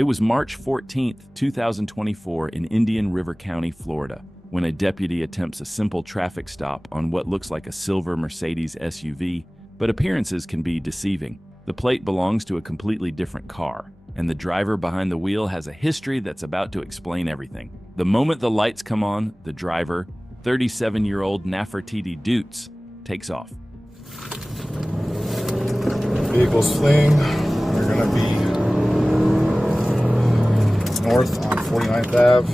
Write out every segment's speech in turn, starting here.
It was March 14th, 2024 in Indian River County, Florida, when a deputy attempts a simple traffic stop on what looks like a silver Mercedes SUV, but appearances can be deceiving. The plate belongs to a completely different car, and the driver behind the wheel has a history that's about to explain everything. The moment the lights come on, the driver, 37-year-old Nefertiti Dutz, takes off. Vehicles fleeing. We're going to be north on 49th Ave.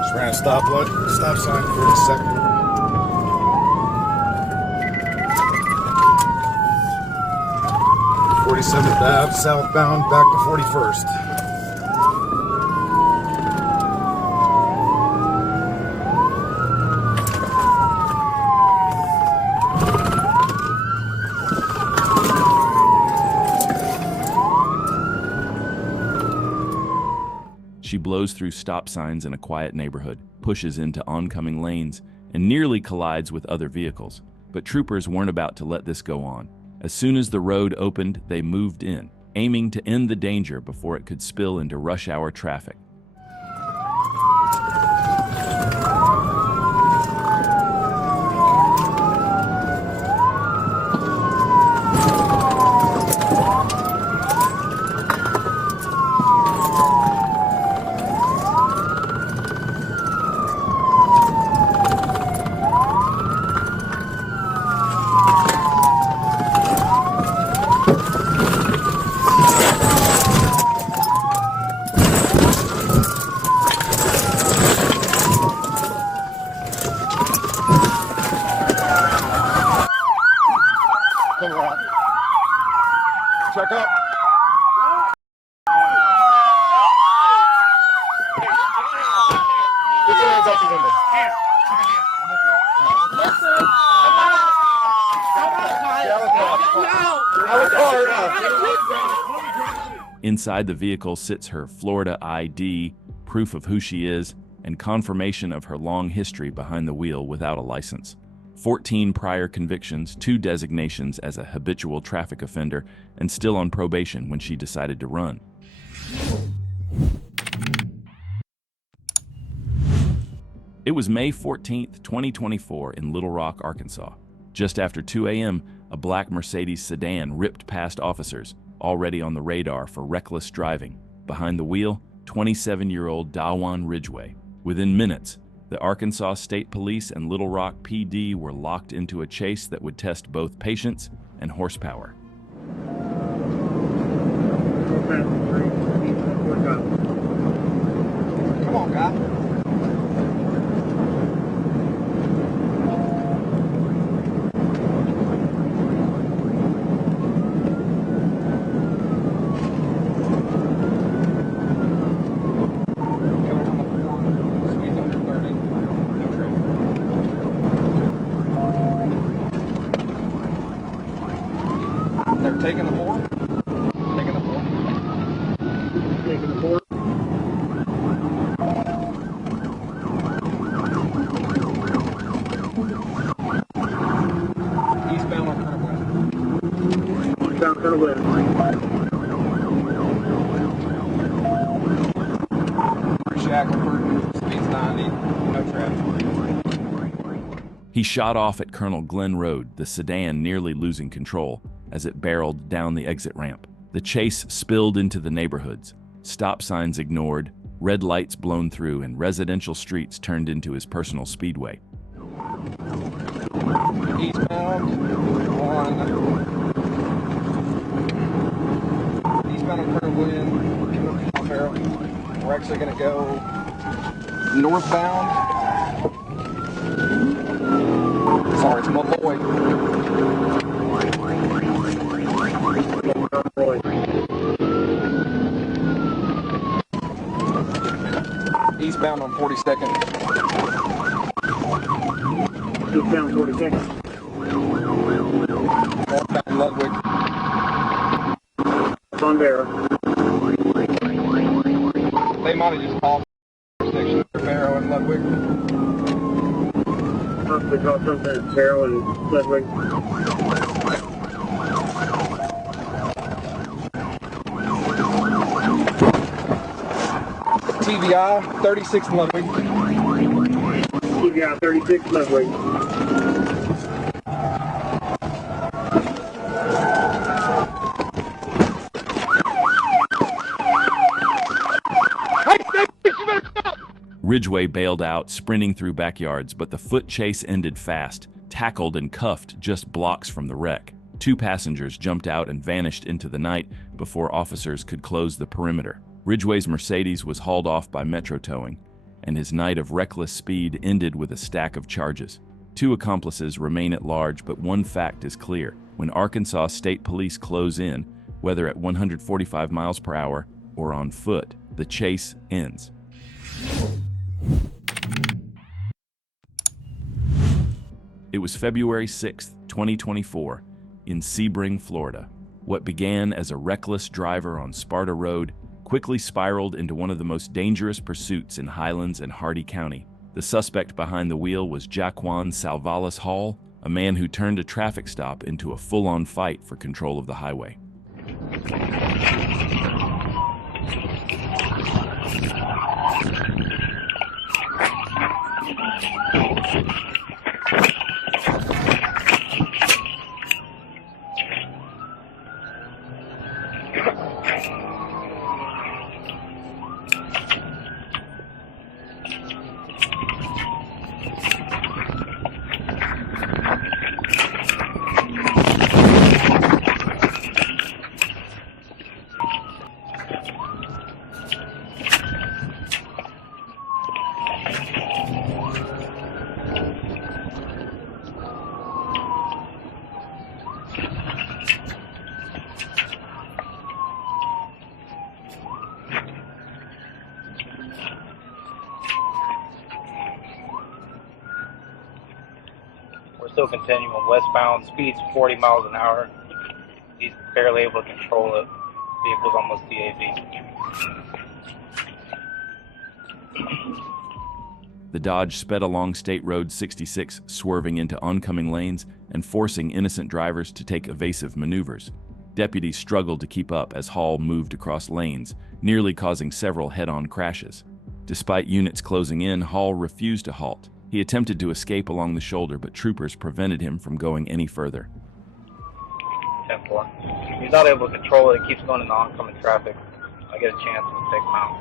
Just ran a stop sign for a second. 47th Ave, southbound, back to 41st. She blows through stop signs in a quiet neighborhood, pushes into oncoming lanes, and nearly collides with other vehicles. But troopers weren't about to let this go on. As soon as the road opened, they moved in, aiming to end the danger before it could spill into rush hour traffic. Check up. Get your hands out the window. Inside the vehicle sits her Florida ID, proof of who she is, and confirmation of her long history behind the wheel without a license. 14 prior convictions, 2 designations as a habitual traffic offender, and still on probation when she decided to run. It was May 14th, 2024 in Little Rock, Arkansas. Just after 2 a.m., a black Mercedes sedan ripped past officers, already on the radar for reckless driving. Behind the wheel, 27-year-old Dawan Ridgway. Within minutes, the Arkansas State Police and Little Rock PD were locked into a chase that would test both patience and horsepower. Come on, guy. They're taking the board. Taking the board. Taking the board. Eastbound on Colonel West. Eastbound Colonel West. Shackleford, speed's 90, no traffic. He shot off at Colonel Glenn Road, the sedan nearly losing control as it barreled down the exit ramp. The chase spilled into the neighborhoods, stop signs ignored, red lights blown through, and residential streets turned into his personal speedway. Eastbound on Colonel Glenn, we're actually going to go northbound. Sorry, it's Malloy. Eastbound on 42nd. Eastbound 42nd. Northbound Ludwig. On Barrow. They might have just called section for Barrow and Ludwig. possibly call something at Carroll and Ludwig. TVI 36 Ludwig. TVI 36 Ludwig. Ridgway bailed out, sprinting through backyards, but the foot chase ended fast, tackled and cuffed just blocks from the wreck. Two passengers jumped out and vanished into the night before officers could close the perimeter. Ridgway's Mercedes was hauled off by Metro Towing, and his night of reckless speed ended with a stack of charges. Two accomplices remain at large, but one fact is clear. When Arkansas State Police close in, whether at 145 miles per hour or on foot, the chase ends. It was February 6, 2024, in Sebring, Florida. What began as a reckless driver on Sparta Road quickly spiraled into one of the most dangerous pursuits in Highlands and Hardee County. The suspect behind the wheel was Jaquan Salvalis Hall, a man who turned a traffic stop into a full-on fight for control of the highway. We're still continuing westbound, speeds 40 miles an hour. He's barely able to control it. Vehicle's almost DAV. The Dodge sped along State Road 66, swerving into oncoming lanes and forcing innocent drivers to take evasive maneuvers. Deputies struggled to keep up as Hall moved across lanes, nearly causing several head-on crashes. Despite units closing in, Hall refused to halt. He attempted to escape along the shoulder, but troopers prevented him from going any further. 10-4. He's not able to control it. It keeps going into oncoming traffic. I get a chance to take him out.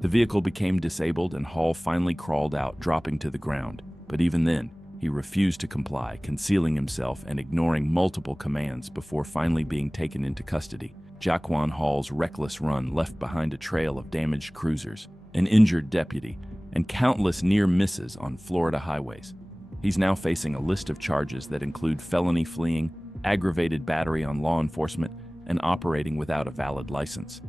The vehicle became disabled and Hall finally crawled out, dropping to the ground. But even then, he refused to comply, concealing himself and ignoring multiple commands before finally being taken into custody. Jaquan Hall's reckless run left behind a trail of damaged cruisers, an injured deputy, and countless near misses on Florida highways. He's now facing a list of charges that include felony fleeing, aggravated battery on law enforcement, and operating without a valid license.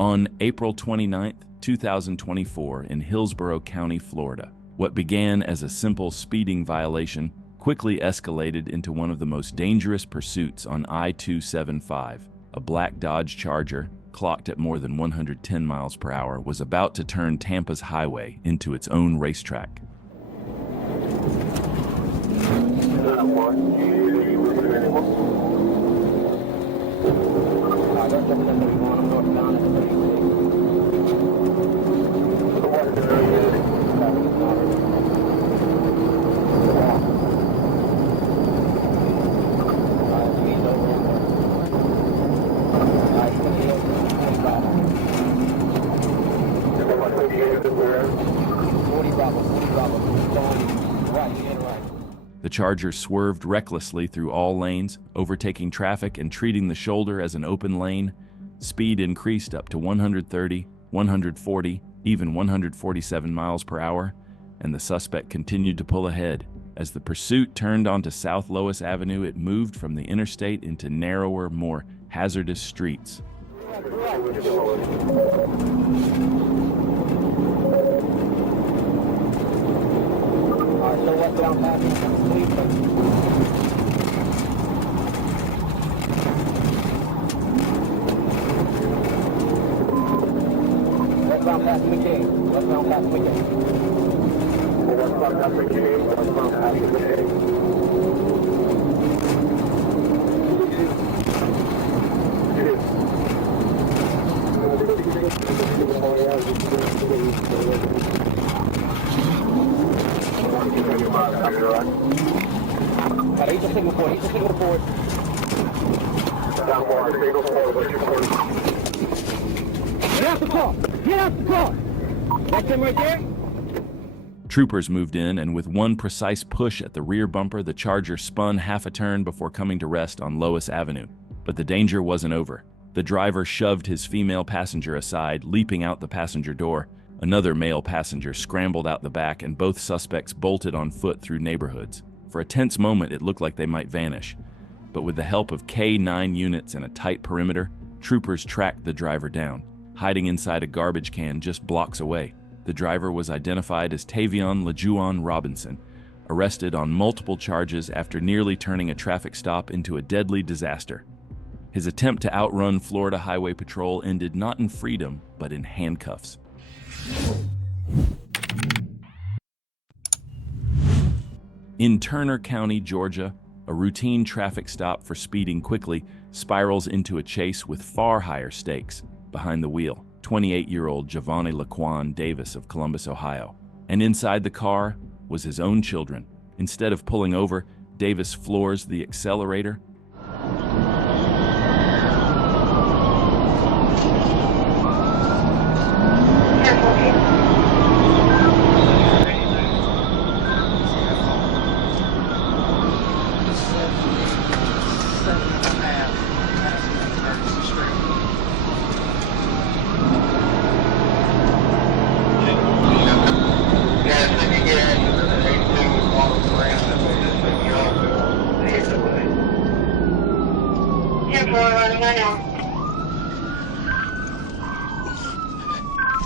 On April 29, 2024, in Hillsborough County, Florida, what began as a simple speeding violation quickly escalated into one of the most dangerous pursuits on I-275. A black Dodge Charger, clocked at more than 110 miles per hour, was about to turn Tampa's highway into its own racetrack. The The Charger swerved recklessly through all lanes, overtaking traffic and treating the shoulder as an open lane. Speed increased up to 130, 140, even 147 miles per hour, and the suspect continued to pull ahead. As the pursuit turned onto South Lois Avenue, it moved from the interstate into narrower, more hazardous streets. Westbound past McKay. Westbound past McKay. Westbound past McKay. Westbound past McKay. He's a signal forward. He's a signal forward. Down forward. Signal forward. What's your forward? Get out the car! Get out the car! That's him right there? Troopers moved in, and with one precise push at the rear bumper, the Charger spun half a turn before coming to rest on Lois Avenue. But the danger wasn't over. The driver shoved his female passenger aside, leaping out the passenger door. Another male passenger scrambled out the back, and both suspects bolted on foot through neighborhoods. For a tense moment, it looked like they might vanish. But with the help of K-9 units and a tight perimeter, troopers tracked the driver down, hiding inside a garbage can just blocks away. The driver was identified as Tavion LeJuan Robinson, arrested on multiple charges after nearly turning a traffic stop into a deadly disaster. His attempt to outrun Florida Highway Patrol ended not in freedom, but in handcuffs. In Turner County, Georgia, a routine traffic stop for speeding quickly spirals into a chase with far higher stakes. Behind the wheel, 28-year-old Giovanni Laquan Davis of Columbus, Ohio. And inside the car was his own children. Instead of pulling over, Davis floors the accelerator.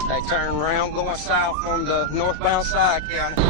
They turn around going south on the northbound side, County.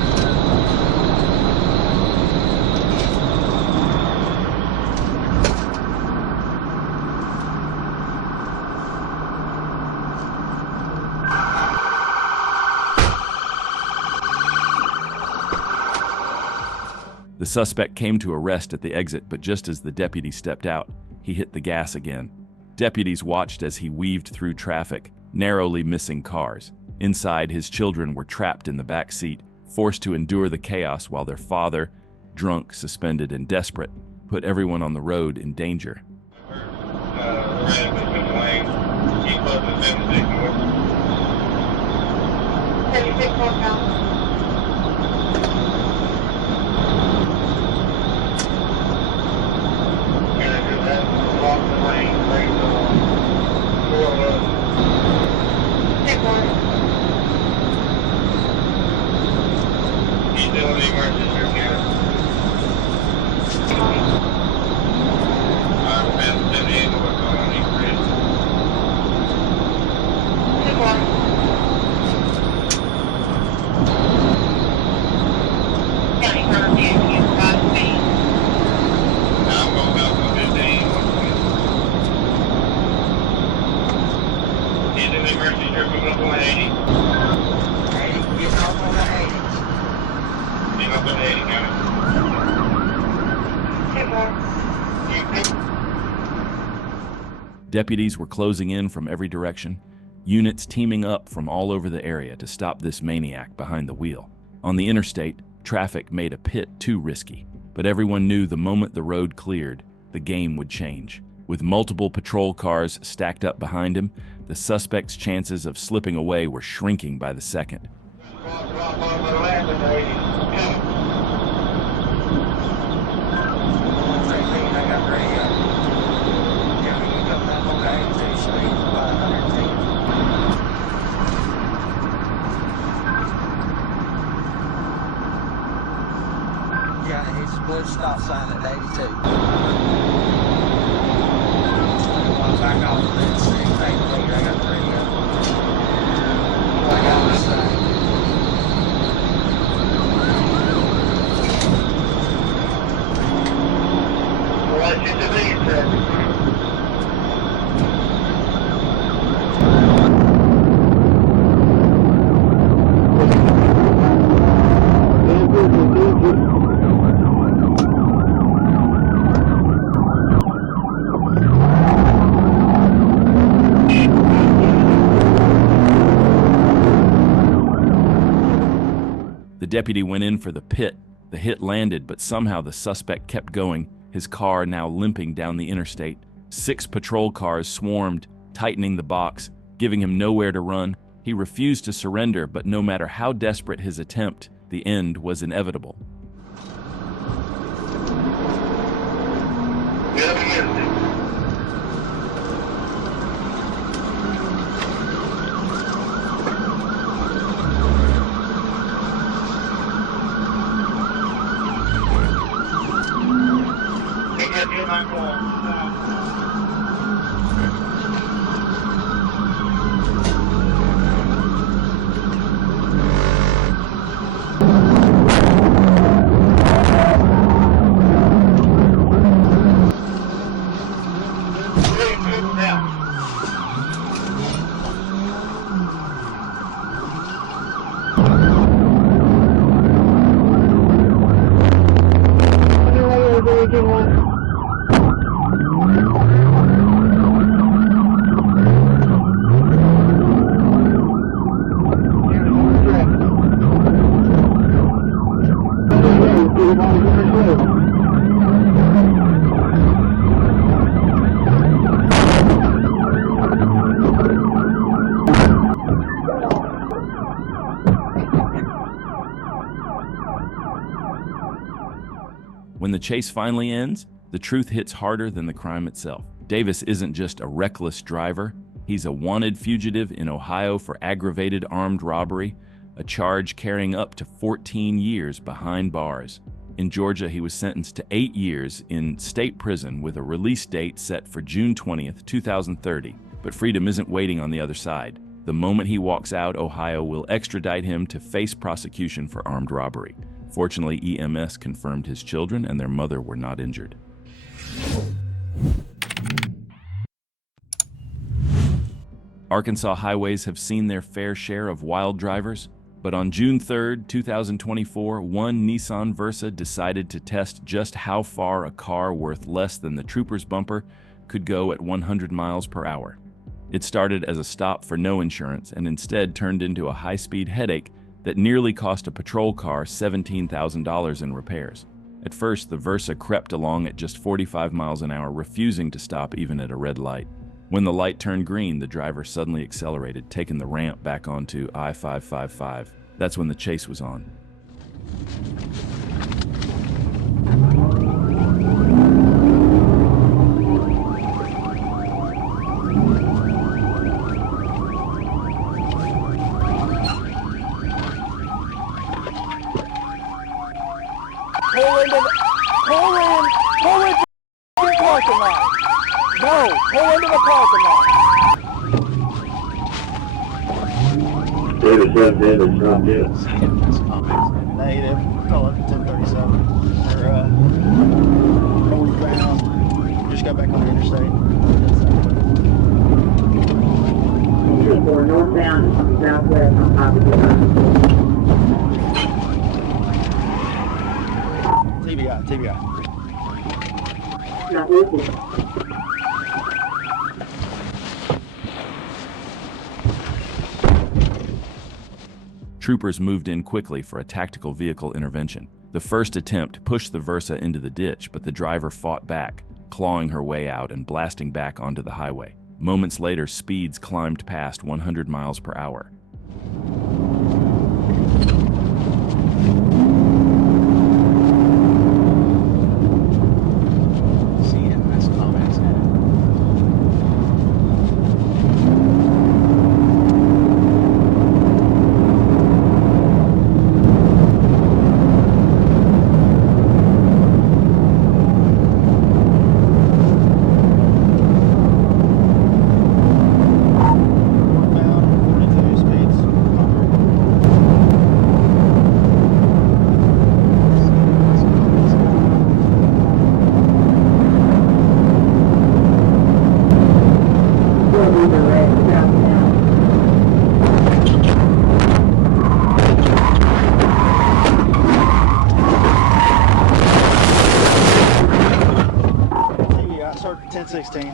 The suspect came to arrest at the exit, but just as the deputy stepped out, he hit the gas again. Deputies watched as he weaved through traffic, narrowly missing cars. Inside, his children were trapped in the back seat, forced to endure the chaos while their father, drunk, suspended, and desperate, put everyone on the road in danger. Deputies were closing in from every direction, units teaming up from all over the area to stop this maniac behind the wheel. On the interstate, traffic made a pit too risky, but everyone knew the moment the road cleared, the game would change. With multiple patrol cars stacked up behind him, the suspect's chances of slipping away were shrinking by the second. back out. Same thing. I got the radio. Back out this side. Watch your disease, sir. The deputy went in for the pit. The hit landed, but somehow the suspect kept going, his car now limping down the interstate. 6 patrol cars swarmed, tightening the box, giving him nowhere to run. He refused to surrender, but no matter how desperate his attempt, the end was inevitable. Get up against it. When the chase finally ends, the truth hits harder than the crime itself. Davis isn't just a reckless driver, he's a wanted fugitive in Ohio for aggravated armed robbery, a charge carrying up to 14 years behind bars. In Georgia, he was sentenced to 8 years in state prison with a release date set for June 20th, 2030. But freedom isn't waiting on the other side. The moment he walks out, Ohio will extradite him to face prosecution for armed robbery. Fortunately, EMS confirmed his children and their mother were not injured. Arkansas highways have seen their fair share of wild drivers, but on June 3rd, 2024, one Nissan Versa decided to test just how far a car worth less than the trooper's bumper could go at 100 miles per hour. It started as a stop for no insurance and instead turned into a high-speed headache that nearly cost a patrol car $17,000 in repairs. At first, the Versa crept along at just 45 miles an hour, refusing to stop even at a red light. When the light turned green, the driver suddenly accelerated, taking the ramp back onto I-555. That's when the chase was on. Pull into the parking lot. No, pull into the parking lot. Negative, call it 1037. Or, northbound. Just got back on the interstate. For northbound, southwest on Poplar. TBI. Not working. Troopers moved in quickly for a tactical vehicle intervention. The first attempt pushed the Versa into the ditch, but the driver fought back, clawing her way out and blasting back onto the highway. Moments later, speeds climbed past 100 miles per hour. Officer 1016.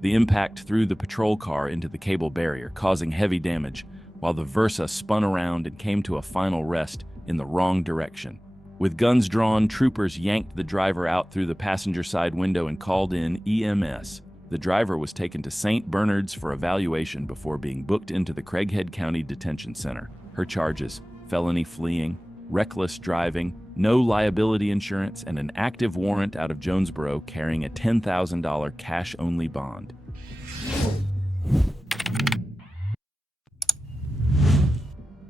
The impact threw the patrol car into the cable barrier, causing heavy damage, while the Versa spun around and came to a final rest in the wrong direction. With guns drawn, troopers yanked the driver out through the passenger side window and called in EMS. The driver was taken to St. Bernard's for evaluation before being booked into the Craighead County Detention Center. Her charges: felony fleeing, reckless driving, no liability insurance, and an active warrant out of Jonesboro carrying a $10,000 cash-only bond.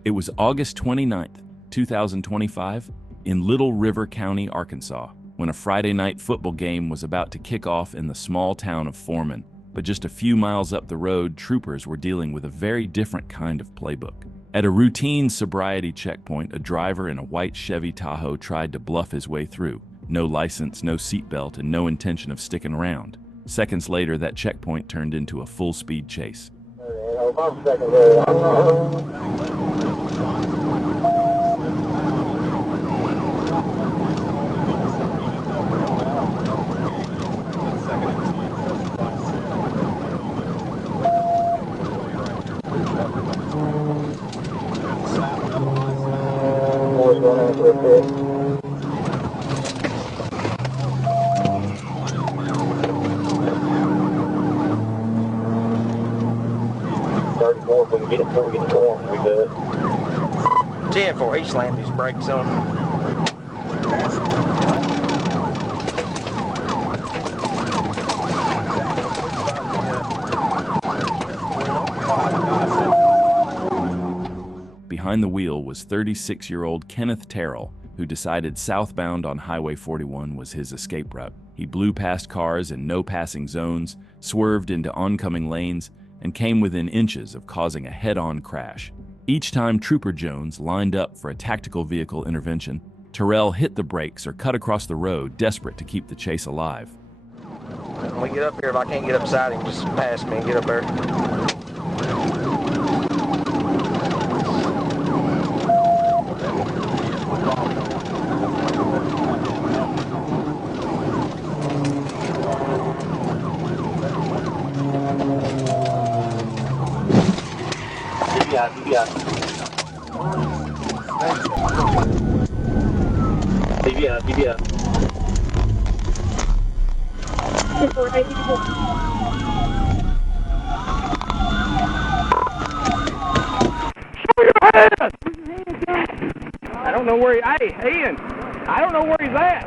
It was August 29th, 2025, in Little River County, Arkansas, when a Friday night football game was about to kick off in the small town of Foreman. But just a few miles up the road, troopers were dealing with a very different kind of playbook. At a routine sobriety checkpoint, a driver in a white Chevy Tahoe tried to bluff his way through. No license, no seatbelt, and no intention of sticking around. Seconds later, that checkpoint turned into a full-speed chase. If we can get it before we get to form, we do it. 10-4, he slammed his brakes on. Behind the wheel was 36-year-old Kenneth Terrell, who decided southbound on Highway 41 was his escape route. He blew past cars in no passing zones, swerved into oncoming lanes, and came within inches of causing a head-on crash. Each time Trooper Jones lined up for a tactical vehicle intervention, Terrell hit the brakes or cut across the road, desperate to keep the chase alive. When we get up here, if I can't get upside him, just pass me and get up there. TBI. I don't know where Ian, I don't know where he's at.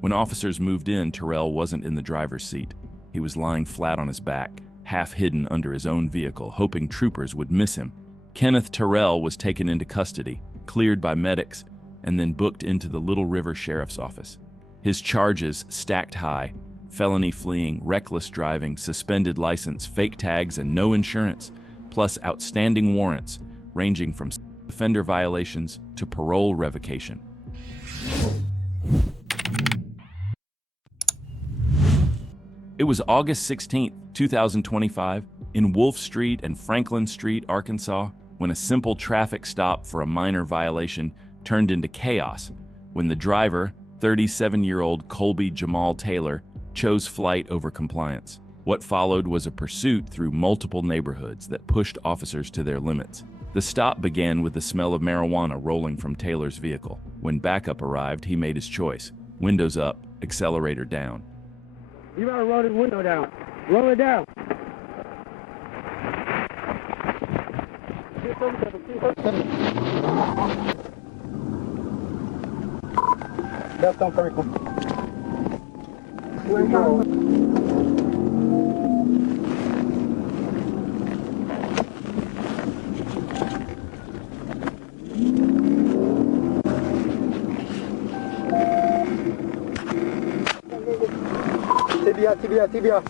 When officers moved in, Terrell wasn't in the driver's seat. He was lying flat on his back, half hidden under his own vehicle, hoping troopers would miss him. Kenneth Terrell was taken into custody, cleared by medics, and then booked into the Little River Sheriff's Office. His charges stacked high: felony fleeing, reckless driving, suspended license, fake tags, and no insurance, plus outstanding warrants ranging from offender violations to parole revocation. It was August 16th, 2025, in Wolf Street and Franklin Street, Arkansas, when a simple traffic stop for a minor violation turned into chaos when the driver, 37-year-old Colby Jamal Taylor, chose flight over compliance. What followed was a pursuit through multiple neighborhoods that pushed officers to their limits. The stop began with the smell of marijuana rolling from Taylor's vehicle. When backup arrived, he made his choice: windows up, accelerator down. You better roll his window down. Roll it down. Left on vertical. TBI.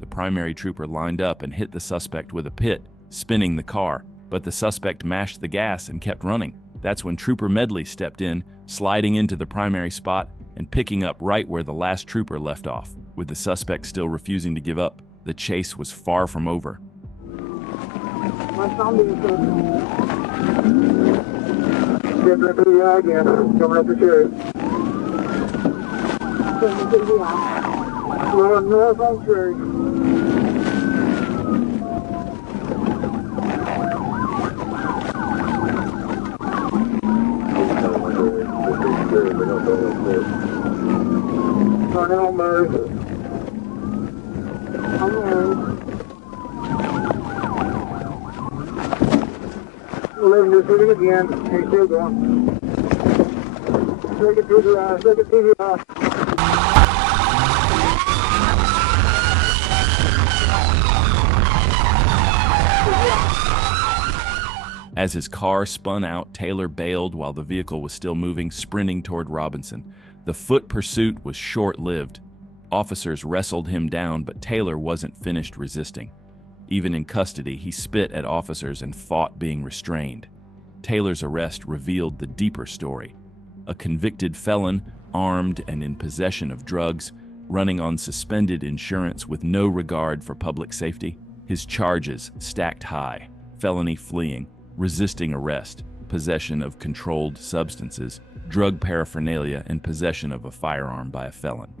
The primary trooper lined up and hit the suspect with a pit, spinning the car, but the suspect mashed the gas and kept running. That's when Trooper Medley stepped in, sliding into the primary spot and picking up right where the last trooper left off. With the suspect still refusing to give up, the chase was far from over. My phone being so Dipping through the eye again. Coming up the chariot. Going north on Cherry. Turning on Murray. On Murray. 11 just hitting again. He's still going. Take it through the eye. Take it through the eye. As his car spun out, Taylor bailed while the vehicle was still moving, sprinting toward Robinson. The foot pursuit was short-lived. Officers wrestled him down, but Taylor wasn't finished resisting. Even in custody, he spit at officers and fought being restrained. Taylor's arrest revealed the deeper story. A convicted felon, armed and in possession of drugs, running on suspended insurance with no regard for public safety. His charges stacked high: felony fleeing, resisting arrest, possession of controlled substances, drug paraphernalia, and possession of a firearm by a felon.